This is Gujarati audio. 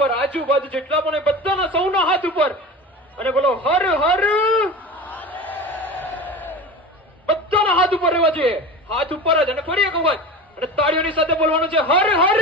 ઉપર, આજુબાજુ જેટલા પણ બધાના સૌના હાથ ઉપર અને બોલો હર હર. બધાના હાથ ઉપર રહેવા જોઈએ, હાથ ઉપર જ. અને ફરી એક વખત અને તાળીઓની સાથે બોલવાનું છે હર હર.